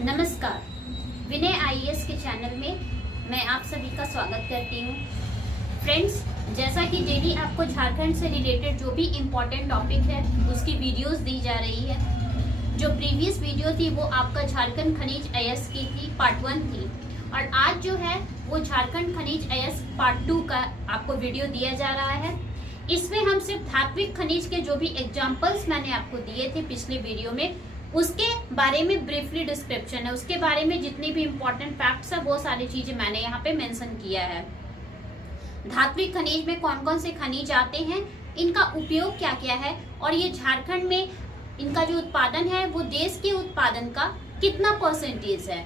नमस्कार, विनय आईएएस के चैनल में मैं आप सभी का स्वागत करती हूँ। फ्रेंड्स, जैसा कि डेली आपको झारखंड से रिलेटेड जो भी इम्पोर्टेंट टॉपिक है उसकी वीडियोस दी जा रही है। जो प्रीवियस वीडियो थी वो आपका झारखंड खनिज अयस्क की थी, पार्ट 1 थी, और आज जो है वो झारखंड खनिज अयस्क पार्ट 2 का आपको वीडियो दिया जा रहा है। इसमें हम सिर्फ धात्विक खनिज के जो भी एग्जाम्पल्स मैंने आपको दिए थे पिछले वीडियो में उसके बारे में ब्रीफली डिस्क्रिप्शन है, उसके बारे में जितनी भी इम्पोर्टेंट फैक्ट्स है वो सारी चीजें मैंने यहाँ पे मेंशन किया है। धात्विक खनिज में कौन कौन से खनिज आते हैं, इनका उपयोग क्या क्या है, और ये झारखंड में इनका जो उत्पादन है वो देश के उत्पादन का कितना परसेंटेज है,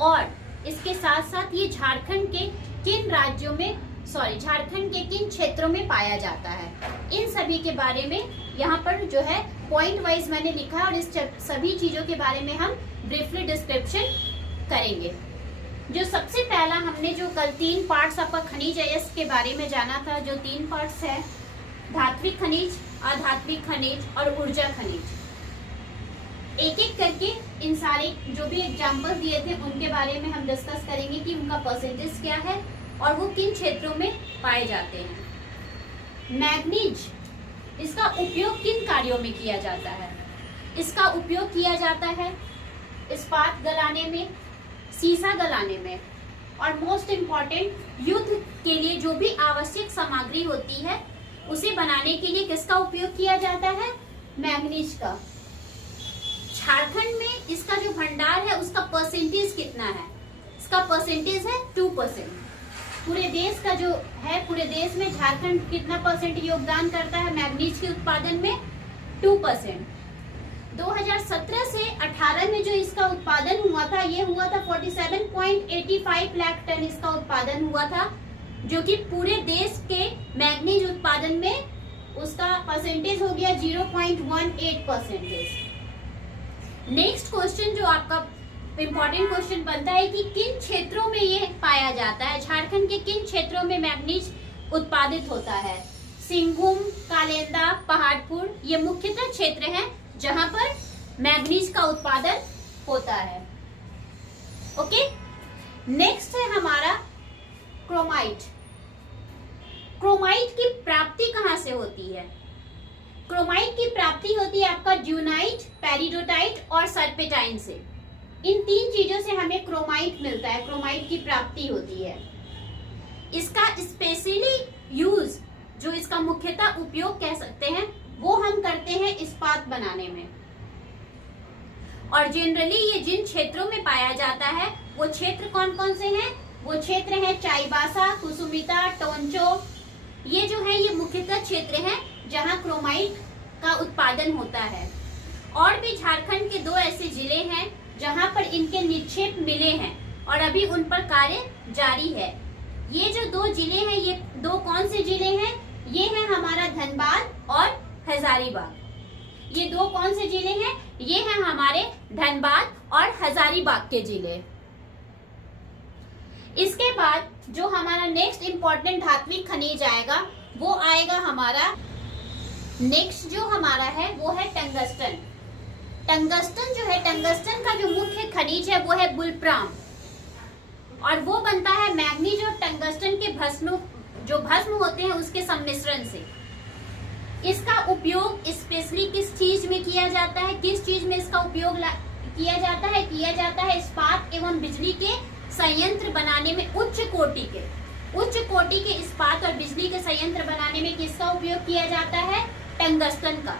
और इसके साथ साथ ये झारखंड के किन राज्यों में झारखंड के किन क्षेत्रों में पाया जाता है, इन सभी के बारे में यहाँ पर जो है पॉइंट वाइज मैंने लिखा है, और इस सभी चीजों के बारे में हम ब्रीफली डिस्क्रिप्शन करेंगे। जो सबसे पहला हमने जो कल 3 पार्ट्स आपका खनिज अयस्क के बारे में जाना था, जो 3 पार्ट्स है धात्विक खनिज, अधात्विक खनिज और ऊर्जा खनिज। एक एक करके इन सारे जो भी एग्जाम्पल दिए थे उनके बारे में हम डिस्कस करेंगे कि उनका परसेंटेज क्या है और वो किन क्षेत्रों में पाए जाते हैं। मैग्नीज, इसका उपयोग किन कार्यों में किया जाता है? इसका उपयोग किया जाता है इस्पात गलाने में, सीसा गलाने में, और मोस्ट इम्पॉर्टेंट युद्ध के लिए जो भी आवश्यक सामग्री होती है उसे बनाने के लिए किसका उपयोग किया जाता है? मैग्नीज का। झारखंड में इसका जो भंडार है उसका परसेंटेज कितना है? इसका परसेंटेज है 2%। पूरे देश का जो है, पूरे देश में झारखंड कितना परसेंट योगदान करता है मैग्नीज के उत्पादन में? 2%। 2017 से 18 में जो इसका उत्पादन हुआ था, ये हुआ था 47.85 लाख टन इसका उत्पादन हुआ था, जो कि पूरे देश के मैग्नीज उत्पादन में उसका परसेंटेज हो गया 0.18%। नेक्स्ट क्वेश्चन जो आपका इम्पोर्टेंट क्वेश्चन बनता है कि किन क्षेत्रों में ये पाया जाता है, झारखंड के किन क्षेत्रों में मैग्नीज उत्पादित होता है? सिंहभूम, कालेंदा, पहाड़पुर, ये मुख्यतः क्षेत्र हैं जहां पर मैग्नीज का उत्पादन होता है। ओके, नेक्स्ट है हमारा क्रोमाइट। क्रोमाइट की प्राप्ति कहां से होती है? क्रोमाइट की प्राप्ति होती है आपका ड्यूनाइट, पेरिडोटाइट और सर्पेटाइन से। इन 3 चीजों से हमें क्रोमाइट मिलता है, क्रोमाइट की प्राप्ति होती है। इसका स्पेशली यूज, जो इसका मुख्यतः उपयोग कह सकते हैं, वो हम करते हैं इस्पात बनाने में। और जनरली ये जिन क्षेत्रों में पाया जाता है वो क्षेत्र कौन कौन से हैं? वो क्षेत्र है चाईबासा, कुसुमिता, टोंचो। ये जो है ये मुख्यतः क्षेत्र हैं जहां क्रोमाइट का उत्पादन होता है। और भी झारखंड के 2 ऐसे जिले हैं जहां पर इनके निक्षेप मिले हैं और अभी उन पर कार्य जारी है। ये जो 2 जिले हैं, ये 2 कौन से जिले हैं? ये है हमारा धनबाद और हजारीबाग। ये 2 कौन से जिले हैं? ये हैं हमारे धनबाद और हजारीबाग के जिले। इसके बाद जो हमारा नेक्स्ट इंपॉर्टेंट धात्विक खनिज आएगा वो आएगा हमारा, नेक्स्ट जो हमारा है वो है टंगस्टन। टंगस्टन जो है, टंगस्टन का जो मुख्य खनिज है वो है बुलप्राम, और वो बनता है मैग्नीज और टंगस्टन के भस्म होते हैं उसके सम्मिश्रण से। इसका उपयोग स्पेशली किस चीज में किया जाता है? किस चीज में इसका उपयोग किया जाता है इस्पात एवं बिजली के संयंत्र बनाने में। उच्च कोटि के इस्पात और बिजली के संयंत्र बनाने में किसका उपयोग किया जाता है? टंगस्टन का।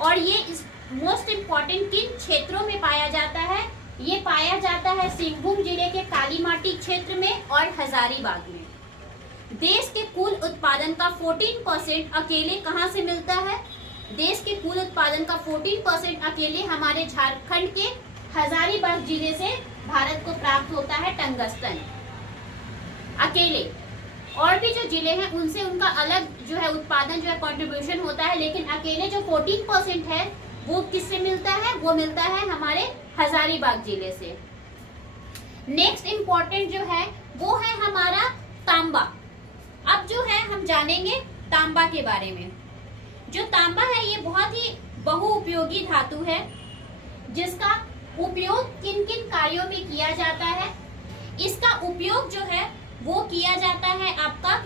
और ये मोस्ट इम्पॉर्टेंट किन क्षेत्रों में पाया जाता है? ये पाया जाता है सिंहभूम जिले के कालीमाटी क्षेत्र में और हजारीबाग में। देश के कुल उत्पादन का 14% अकेले कहां से मिलता है? देश के कुल उत्पादन का 14% अकेले हमारे झारखंड के हजारीबाग जिले से भारत को प्राप्त होता है टंगस्टन अकेले। और भी जो जिले हैं उनसे उनका अलग जो है उत्पादन जो है कंट्रीब्यूशन होता है, लेकिन अकेले जो 14% है वो किससे मिलता है? वो मिलता है हमारे हजारीबाग जिले से। नेक्स्ट इंपॉर्टेंट जो है वो है हमारा तांबा। अब जो है हम जानेंगे तांबा के बारे में। जो तांबा है ये बहुत ही बहुउपयोगी धातु है जिसका उपयोग किन किन कार्यों में किया जाता है? इसका उपयोग जो है वो किया जाता है आपका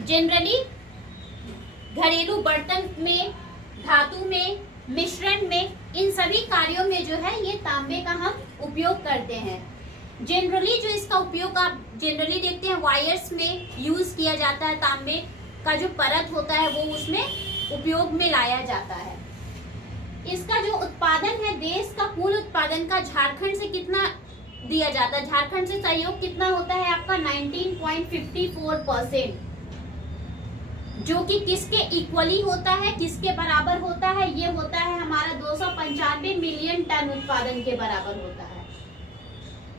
जनरली घरेलू बर्तन में, धातु में, मिश्रण में, इन सभी कार्यों में जो है ये तांबे का हम उपयोग करते हैं। जनरली जो इसका उपयोग आप जनरली देखते हैं वायर्स में यूज किया जाता है, तांबे का जो परत होता है वो उसमें उपयोग में लाया जाता है। इसका जो उत्पादन है, देश का कुल उत्पादन का झारखंड से कितना दिया जाता है? झारखंड से सहयोग कितना होता है आपका? 19.54%, जो कि किसके इक्वली होता है, किसके बराबर होता है? ये होता है हमारा 295 मिलियन टन उत्पादन के बराबर होता है।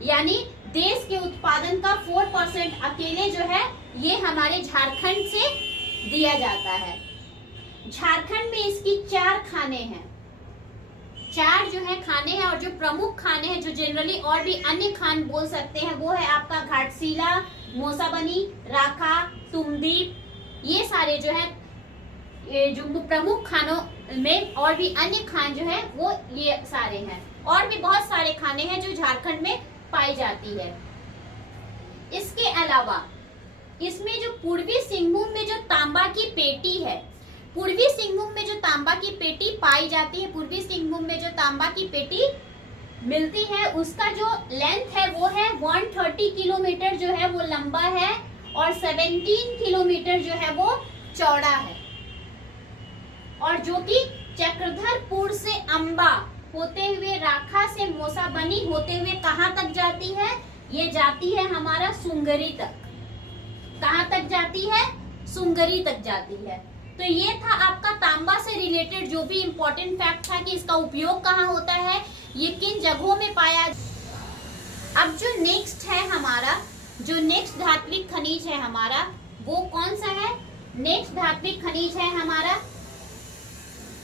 यानी देश के उत्पादन का 4% अकेले जो है ये हमारे झारखंड से दिया जाता है। झारखंड में इसकी 4 खाने हैं, 4 जो है खाने हैं, और जो प्रमुख खाने हैं जो जनरली और भी अन्य खान बोल सकते हैं वो है आपका घाटशिला, मोसाबनी, राखा, तुमदीप, ये सारे जो है जो प्रमुख खानों में और भी अन्य खान जो है वो ये सारे हैं। और भी बहुत सारे खाने हैं जो झारखंड में पाई जाती है। इसके अलावा इसमें जो पूर्वी सिंहभूम में जो तांबा की पेटी है, पूर्वी सिंहभूम में जो तांबा की पेटी पाई जाती है, पूर्वी सिंहभूम में जो तांबा की पेटी मिलती है, उसका जो लेंथ है वो है 130 किलोमीटर जो है वो लंबा है, और 17 किलोमीटर जो है वो चौड़ा है, और जो कि चक्रधरपुर से अंबा होते हुए, राखा से मोसाबनी होते हुए कहाँ तक जाती है? ये जाती है हमारा सुंगरी तक। कहाँ तक जाती है? सुंगरी तक जाती है। तो ये था आपका तांबा से रिलेटेड जो भी इम्पोर्टेंट फैक्ट था कि इसका उपयोग कहाँ होता है, ये किन जगहों में पाया। अब जो नेक्स्ट है हमारा, जो नेक्स्ट धात्विक खनिज है हमारा, वो कौन सा है? नेक्स्ट धात्विक खनिज है हमारा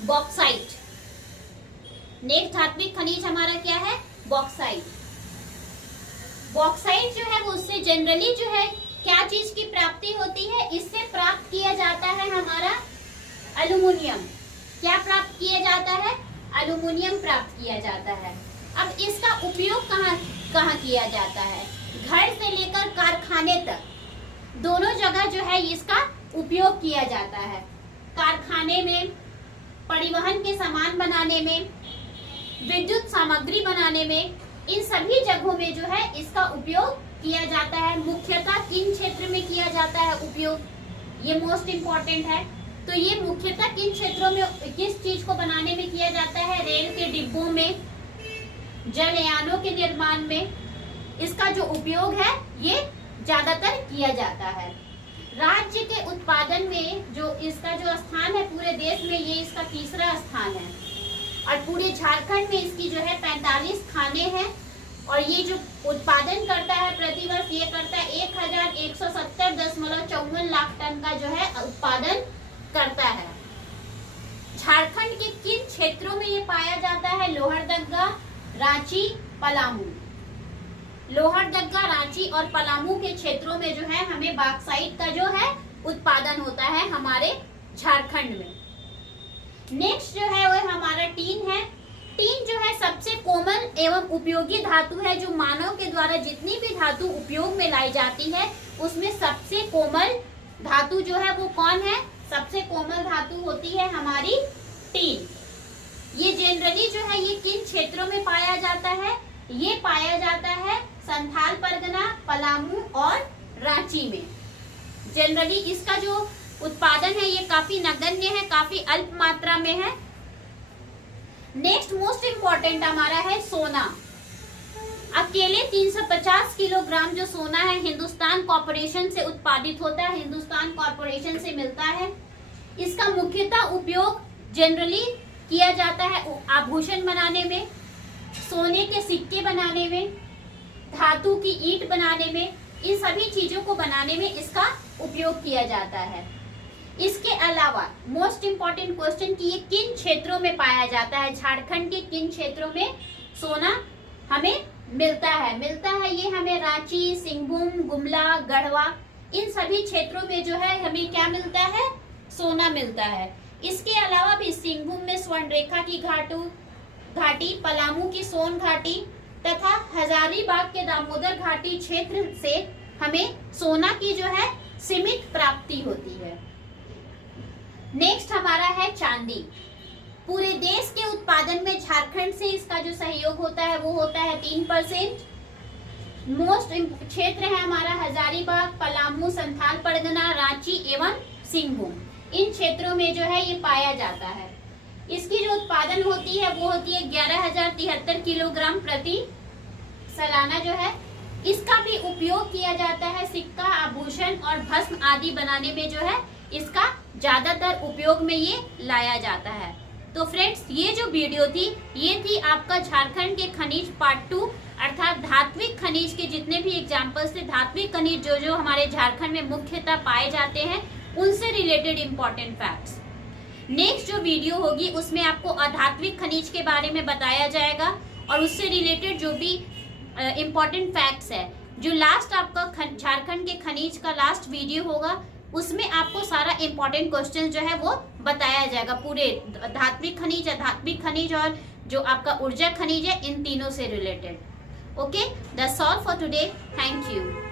बॉक्साइट। नेक्स्ट धात्विक खनिज हमारा क्या है? बॉक्साइट। बॉक्साइट जो है वो उससे जनरली जो है क्या चीज की प्राप्ति होती है? इससे प्राप्त किया जाता है हमारा एल्युमिनियम। क्या प्राप्त किया जाता है? एल्युमिनियम प्राप्त किया जाता है। अब इसका उपयोग कहाँ किया जाता है? घर से लेकर कारखाने तक दोनों जगह जो है इसका उपयोग किया जाता है। कारखाने में, परिवहन के सामान बनाने में, विद्युत सामग्री बनाने में, इन सभी जगहों में जो है इसका उपयोग किया जाता है। मुख्यतः किन क्षेत्र में किया जाता है उपयोग? ये मोस्ट इम्पोर्टेंट है। तो ये मुख्यतः किन क्षेत्रों में किस चीज को बनाने में किया जाता है? रेल के डिब्बों में, जलयानों के निर्माण में इसका जो उपयोग है ये ज्यादातर किया जाता है। राज्य के उत्पादन में जो इसका जो स्थान है पूरे देश में, ये इसका तीसरा स्थान है, और पूरे झारखंड में इसकी जो है 45 खाने हैं, और ये जो उत्पादन करता है प्रतिवर्ष ये करता है 1170.54 लाख टन का जो है उत्पादन करता है। झारखंड के किन क्षेत्रों में ये पाया जाता है? लोहरदगा, रांची, पलामू। लोहरदगा, रांची और पलामू के क्षेत्रों में जो है हमें बॉक्साइट का जो है उत्पादन होता है हमारे झारखंड में। नेक्स्ट जो है वो हमारा टीन है। टीन जो है सबसे कोमल एवं उपयोगी धातु है, जो मानव के द्वारा जितनी भी धातु उपयोग में लाई जाती है उसमें सबसे कोमल धातु जो है वो कौन है? सबसे कोमल धातु होती है हमारी टीन। ये जनरली जो है ये किन क्षेत्रों में पाया जाता है? ये पाया जाता है संथाल परगना, पलामू और रांची में। जनरली इसका जो उत्पादन है ये काफी नगण्य है, काफी अल्प मात्रा में है। नेक्स्ट मोस्ट इम्पोर्टेंट हमारा है सोना। अकेले 350 किलोग्राम जो सोना है हिंदुस्तान कॉर्पोरेशन से उत्पादित होता है, हिंदुस्तान कॉर्पोरेशन से मिलता है। इसका मुख्यतः उपयोग जनरली किया जाता है आभूषण बनाने में, सोने के सिक्के बनाने में, धातु की ईंट बनाने में, इन सभी चीजों को बनाने में इसका उपयोग किया जाता है। इसके अलावा मोस्ट इम्पोर्टेंट क्वेश्चन कि ये किन क्षेत्रों में पाया जाता है? झारखंड के किन क्षेत्रों में सोना हमें मिलता है? ये हमें रांची, सिंहभूम, गुमला, गढ़वा, इन सभी क्षेत्रों में जो है हमें क्या मिलता है? सोना मिलता है। इसके अलावा भी सिंहभूम में स्वर्णरेखा की घाटू, घाटी, पलामू की सोन घाटी तथा हजारीबाग के दामोदर घाटी क्षेत्र से हमें सोना की जो है सीमित प्राप्ति होती है। नेक्स्ट हमारा है चांदी। पूरे देश के उत्पादन में झारखंड से इसका जो सहयोग होता है वो होता है 3%। मोस्ट क्षेत्र है हमारा हजारीबाग, पलामू, संथाल परगना, रांची एवं सिंहभूम। इन क्षेत्रों में जो है ये पाया जाता है। इसकी जो उत्पादन होती है वो होती है 11,073 किलोग्राम प्रति सालाना जो है। इसका भी उपयोग किया जाता है सिक्का, आभूषण और भस्म आदि बनाने में जो है इसका ज्यादातर उपयोग में ये लाया जाता है। तो फ्रेंड्स, ये जो वीडियो थी ये थी आपका झारखंड के खनिज पार्ट 2, अर्थात धात्विक खनिज के जितने भी एग्जाम्पल्स थे, धात्विक खनिज जो जो हमारे झारखंड में मुख्यतः पाए जाते हैं उनसे रिलेटेड इंपॉर्टेंट फैक्ट्स। नेक्स्ट जो वीडियो होगी उसमें आपको अधात्विक खनिज के बारे में बताया जाएगा और उससे रिलेटेड जो भी इंपॉर्टेंट फैक्ट्स है। जो लास्ट आपका झारखंड के खनिज का लास्ट वीडियो होगा उसमें आपको सारा इंपॉर्टेंट क्वेश्चन जो है वो बताया जाएगा, पूरे धात्विक खनिज, अधात्विक खनिज और जो आपका ऊर्जा खनिज है इन तीनों से related. Okay, that's all for today. Thank you.